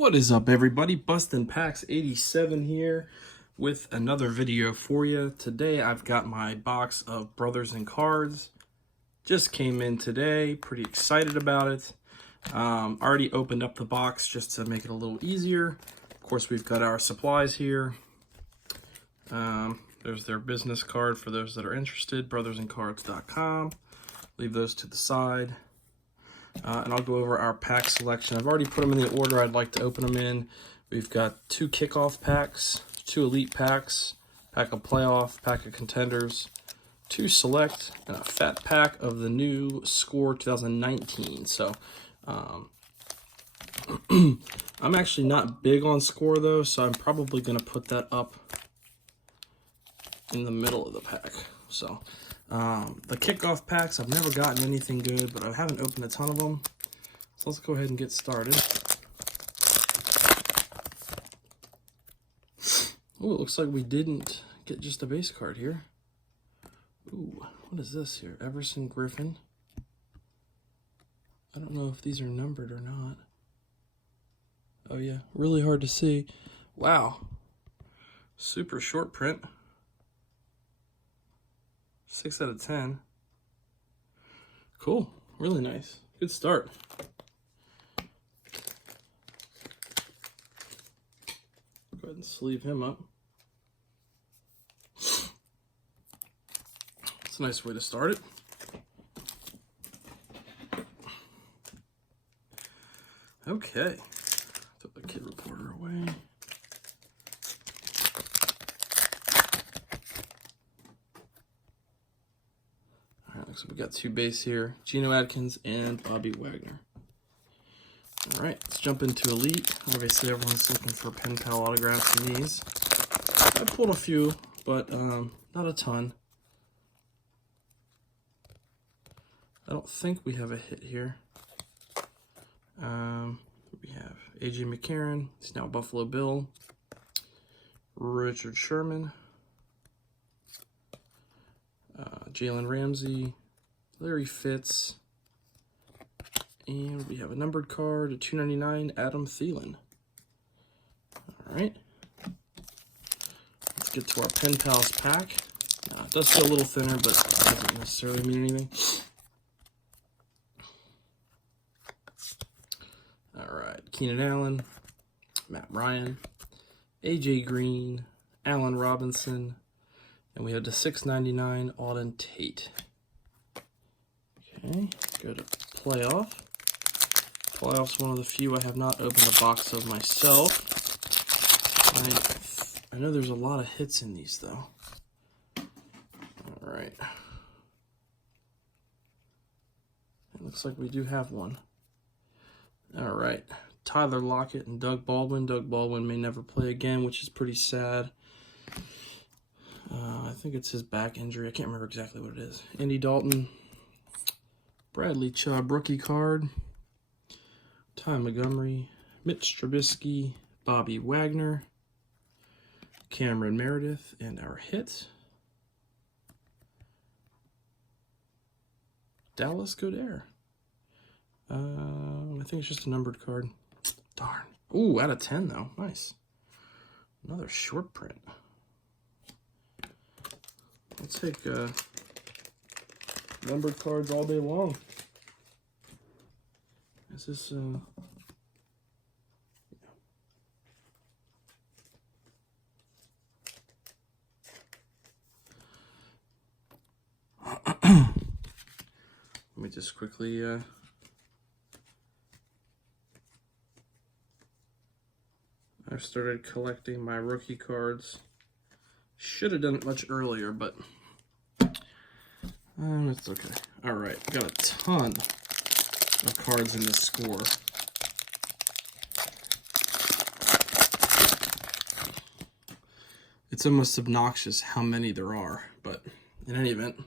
What is up, everybody? Bustin' Packs 87 here with another video for you. Today I've got my box of Brothers and Cards. Just came in today, pretty excited about it. Already opened up the box just to make it a little easier. Of course, we've got our supplies here. There's their business card for those that are interested, brothersandcards.com. Leave those to the side. And I'll go over our pack selection. I've already put them in the order I'd like to open them in. We've got 2 kickoff packs, 2 elite packs, pack of playoff, pack of contenders, 2 select, and a fat pack of the new Score 2019. So I'm actually not big on Score though, so I'm probably going to put that up in the middle of the pack. So the kickoff packs, I've never gotten anything good, but I haven't opened a ton of them. So let's go ahead and get started. Oh, it looks like we didn't get just a base card here. Ooh, what is this here? Everson Griffin. I don't know if these are numbered or not. Oh yeah, really hard to see. Wow. Super short print. 6 out of 10. Cool. Really nice. Good start. Go ahead and sleeve him up. It's a nice way to start it. Okay. Took the kid reporter away. So we got 2 base here, Geno Atkins and Bobby Wagner. All right, let's jump into Elite. Obviously, everyone's looking for pen pal autographs in these. I pulled a few, but not a ton. I don't think we have a hit here. We have A.J. McCarron. He's now Buffalo Bill. Richard Sherman. Jalen Ramsey. Larry Fitz, and we have a numbered card, a 299, Adam Thielen. All right, let's get to our Pen Pals pack. It does feel a little thinner, but it doesn't necessarily mean anything. All right, Keenan Allen, Matt Ryan, AJ Green, Allen Robinson, and we have the 699 Auden Tate. Okay, go to playoff. Playoff's one of the few I have not opened a box of myself. I know there's a lot of hits in these though. All right. It looks like we do have one. All right. Tyler Lockett and Doug Baldwin. Doug Baldwin may never play again, which is pretty sad. I think it's his back injury. I can't remember exactly what it is. Andy Dalton. Bradley Chubb, rookie card. Ty Montgomery, Mitch Trubisky, Bobby Wagner, Cameron Meredith, and our hit, Dallas Goedert. I think it's just a numbered card. Darn. Ooh, out of 10 though. Nice. Another short print. I'll take numbered cards all day long. Is this Let me just quickly I've started collecting my rookie cards. Should have done it much earlier, but it's okay. All right, got a ton of cards in this Score. It's almost obnoxious how many there are, but in any event,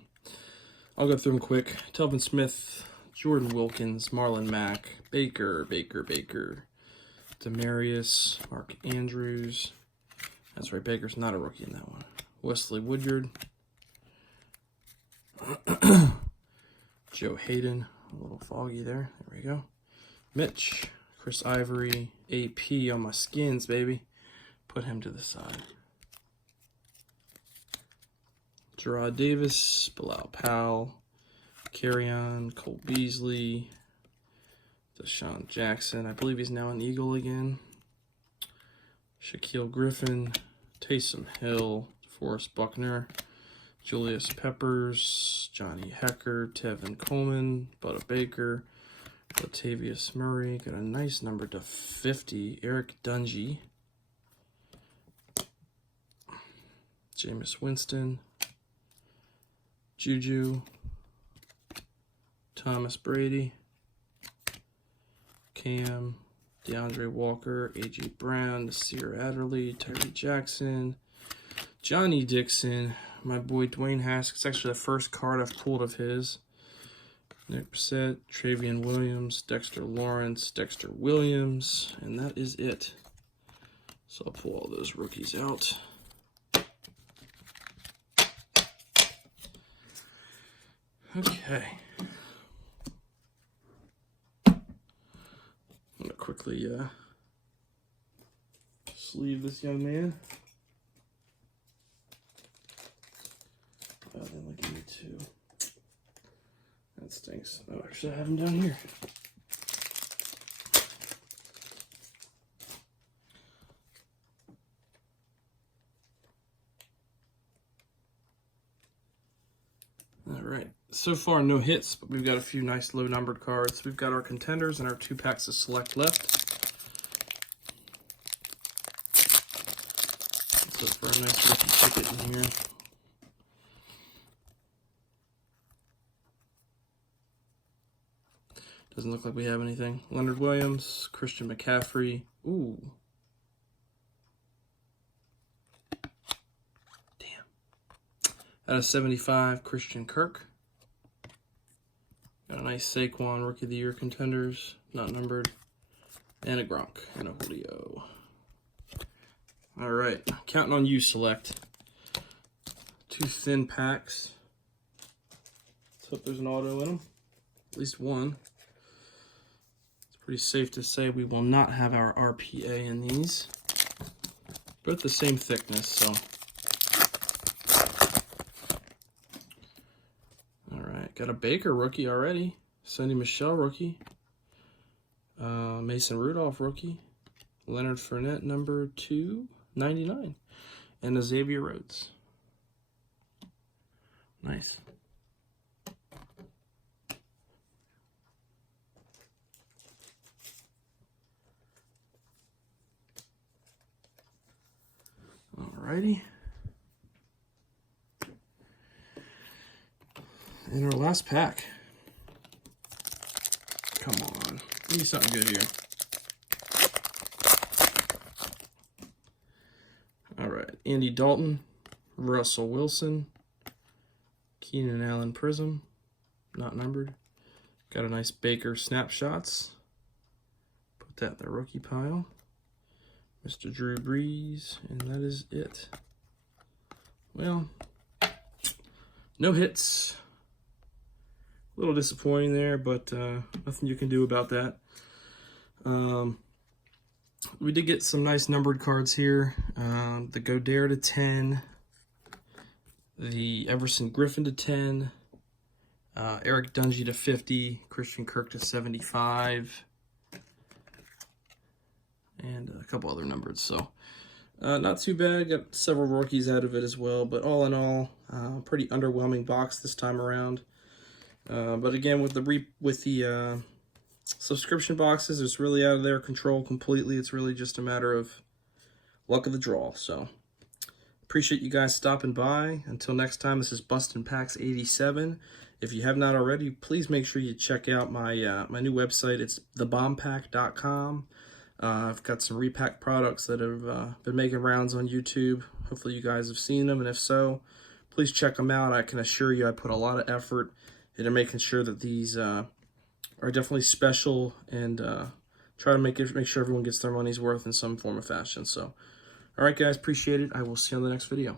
I'll go through them quick. Telvin Smith, Jordan Wilkins, Marlon Mack, Baker, Demarius, Mark Andrews. That's right, Baker's not a rookie in that one. Wesley Woodyard. Joe Hayden, a little foggy there. There we go. Mitch Chris Ivory, AP on my skins, baby. Put him to the side. Gerard Davis, Bilal Powell, Carrion, Cole Beasley, Deshaun Jackson. I believe he's now an Eagle again. Shaquille Griffin, Taysom Hill, Forrest Buckner, Julius Peppers, Johnny Hecker, Tevin Coleman, Butta Baker, Latavius Murray. Got a nice number to 50. Eric Dungy, Jameis Winston, Juju, Thomas Brady, Cam, DeAndre Walker, A.J. Brown, Nasir Adderley, Tyree Jackson, Johnny Dixon, my boy Dwayne Haskins. It's actually the first card I've pulled of his. Nick Brissett, Travian Williams, Dexter Lawrence, Dexter Williams, and that is it. So I'll pull all those rookies out. Okay. I'm going to quickly sleeve this young man. Oh, they only give me 2. That stinks. Oh, actually, I have them down here. All right. So far, no hits, but we've got a few nice low-numbered cards. We've got our contenders and our 2 packs of select left. Let's look for a nice rookie ticket in here. Doesn't look like we have anything. Leonard Williams, Christian McCaffrey. Ooh. Damn. Out of 75, Christian Kirk. Got a nice Saquon Rookie of the Year contenders, not numbered. And a Gronk and a Julio. All right, counting on you, Select. 2 thin packs. Let's hope there's an auto in them. At least one. Pretty safe to say we will not have our RPA in these. Both the same thickness, so. Alright, got a Baker rookie already. Sonny Michel rookie. Mason Rudolph rookie. Leonard Fournette number 299. And a Xavier Rhodes. Nice. Alrighty. And our last pack. Come on. Give me something good here. Alright. Andy Dalton, Russell Wilson, Keenan Allen Prism, not numbered. Got a nice Baker snapshots. Put that in the rookie pile. Mr. Drew Brees, and that is it. Well, no hits. A little disappointing there, but nothing you can do about that. We did get some nice numbered cards here. The Godare to 10, the Everson Griffin to 10, Eric Dungy to 50, Christian Kirk to 75, and a couple other numbers. So not too bad. Got several rookies out of it as well, but all in all, pretty underwhelming box this time around. But again, with the subscription boxes, it's really out of their control completely. It's really just a matter of luck of the draw. So appreciate you guys stopping by. Until next time, this is Bustin' Packs 87. If you have not already, please make sure you check out my my new website. It's thebombpack.com. I've got some repack products that have been making rounds on YouTube. Hopefully you guys have seen them, and if so, please check them out. I can assure you I put a lot of effort into making sure that these are definitely special, and try to make sure everyone gets their money's worth in some form or fashion. So, all right, guys, appreciate it. I will see you on the next video.